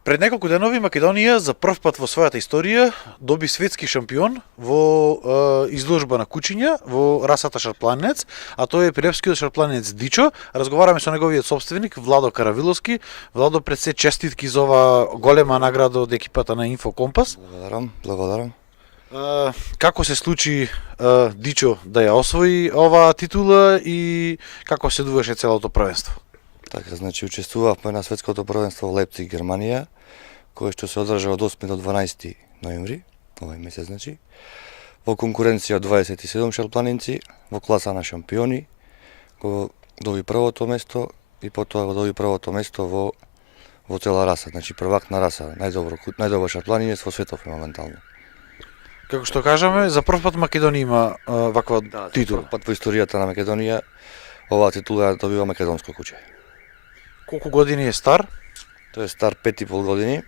Пред неколку денови Македонија за прв пат во својата историја доби светски шампион во изложба на кучиња во расата шарпланец, а тој е пиревскиот шарпланец Дичо. Разговараме со неговиот собственик Владо Каравиловски. Владо, пред се честитки за ова голема награда од екипата на Инфокомпас. Благодарам. Како се случи Дичо да ја освои оваа титула и како се одвиваше целото првенство? Така, значи учествувавме на светското првенство во Лепциг, Германија, кое што се одржа од 8 до 12 ноември, овој месец значи. Во конкуренција од 27 шарпланинци, во класа на шампиони, го доби првото место и потоа го доби првото место во цела раса, значи првак на раса, најдобро шарпланинец во светот моментално. Како што кажаме, за прв пат Македонија има ваква титула. Прв пат во историјата на Македонија оваа титула добива македонско куче. Колку години е стар? Тој е стар 5,5 години.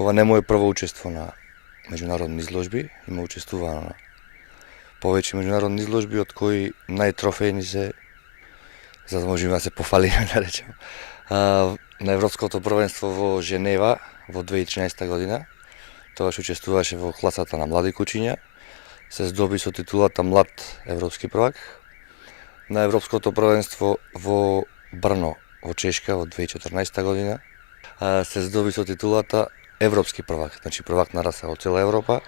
Ова не му е прво учество на меѓународни изложби, има учествувано на повеќе меѓународни изложби, од кои најтрофејни се, за да можеме да се пофалиме, да речем, на Европското првенство во Женева во 2013 година. Тогаш учествуваше во класата на млади кучиња, се здоби со титулата млад европски првак. На Европското првенство во Брно во Чешка во 2014 година се здоби со титулата европски првак, значи првак на раса во цела Европа,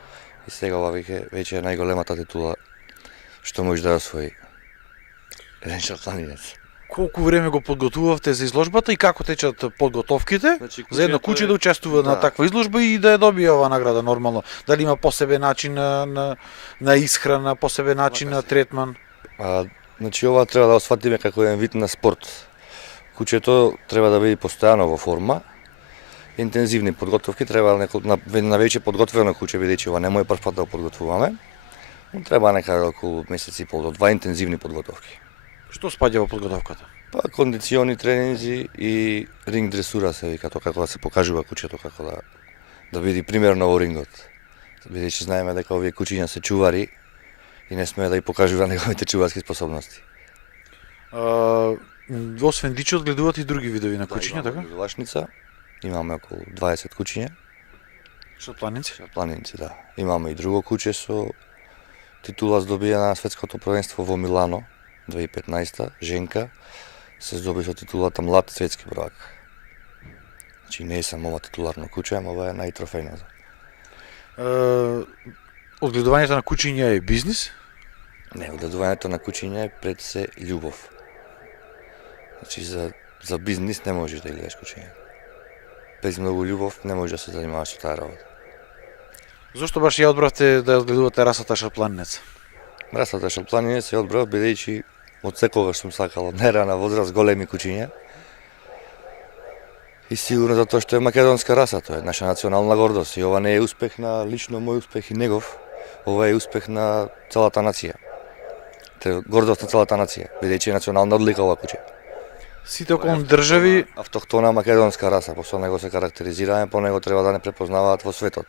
и сега ова веќе е најголемата титула што може да ја освои еден шарпланинец. Колку време го подготвувавте за изложбата и како течат подготовките за едно куче да учествува на таква изложба и да ја добие оваа награда нормално? Дали има посебен начин на исхрана, посебен начин на третман? Значи ова треба да го сватиме како еден вид на спорт. Кучето треба да биде постојано во форма, интензивни подготовки, треба на веќе подготвено куче, бидејќи ова не му е прв пат да го подготвуваме. Треба некаде околу месец и пол до два интензивни подготовки. Што спаѓа во подготовката? Кондициони тренинзи и ринг дресура се вика, тоа како да се покажува кучето, како да биде примерно во рингот. Бидејќи знаеме дека овие кучиња се чувари и не смее да ја покажува неговите чуварски способности. Освен Дичо, одгледуват и други видови на кучиња, така? Влашница, имаме околу 20 кучиња. Шарпланинци? Шарпланинци, да. Имаме и друго куче со титула здобија на светското првенство во Милано 2015, Женка, се здоби со титулата млад светски првак. Значи не е само ова титуларно куче, ама ова е најтрофејното. Одгледувањето на кучиња е бизнис? Не, одгледувањето на кучиња е пред се љубов. Значи за бизнис не можеш да гледаш кучиња. Без многу љубов не можеш да се занимаваш со таа работа. Зошто баш ја одбравте да одгледувате расата шарпланинец? Расата шарпланинец се одбрав бидејќи од секогаш сум сакал од најрана возраст големи кучиња. И сигурно затоа што е македонска раса, тоа е наша национална гордост. И ова не е успех на лично мој успех и негов, ова е успех на целата нација. Гордост на целата нација, бидејќи е национална одлика ова куче. Сите околни држави Автохтона македонска раса, по него се карактеризираме, по него треба да не препознаваат во светот.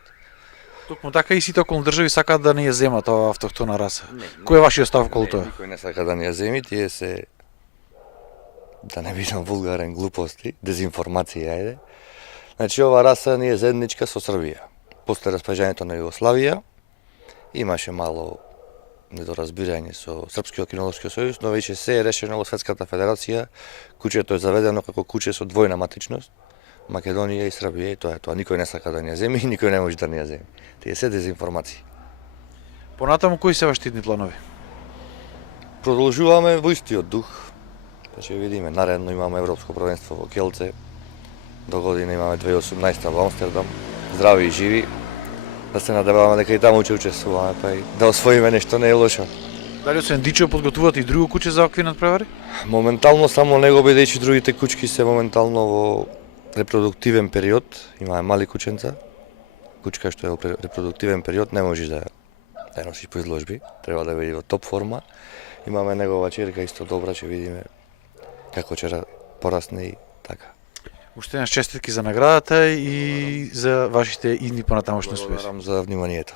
токму така и сите околни држави сакаат да не ја земат оваа автохтона раса. Кој е вашиот став околу тоа? Никој не сака да не ја земи, тие се, да не бидам вулгарен, глупости, дезинформација еде. Значи ова раса ни е заедничка со Србија. После распаѓањето на Југославија имаше мало недоразбирање со Српскиот кинолошки сојуз, но веќе се е решено во Светската федерација. Кучето е заведено како куче со двојна матичност, Македонија и Србија, и тоа е тоа. Никој не сака да ни ја земи и никој не може да ни ја земи. Тие се дезинформации. Понатаму кои се вашите идни планови? Продолжуваме во истиот дух. Па ќе видиме, наредно имаме Европско првенство во Келце. До година имаме 2018 во Амстердам. Здрави и живи. Да се надеваме дека и таму ќе учествуваме, па и да освоиме нешто не е лошо. Дали освен Дичо подготвувате и друго куче за вакви надпревари? Моментално само него, бидејќи другите кучки се моментално во репродуктивен период. Имаме мали кученца. Кучка што е во репродуктивен период не можеш да ја носиш по изложби, треба да биде во топ форма. Имаме негова черка исто добра, ќе видиме како ќе порасне и така. Уште еднаш честитки за наградата и за вашите идни понатамошни успеси. Благодарам за вниманието.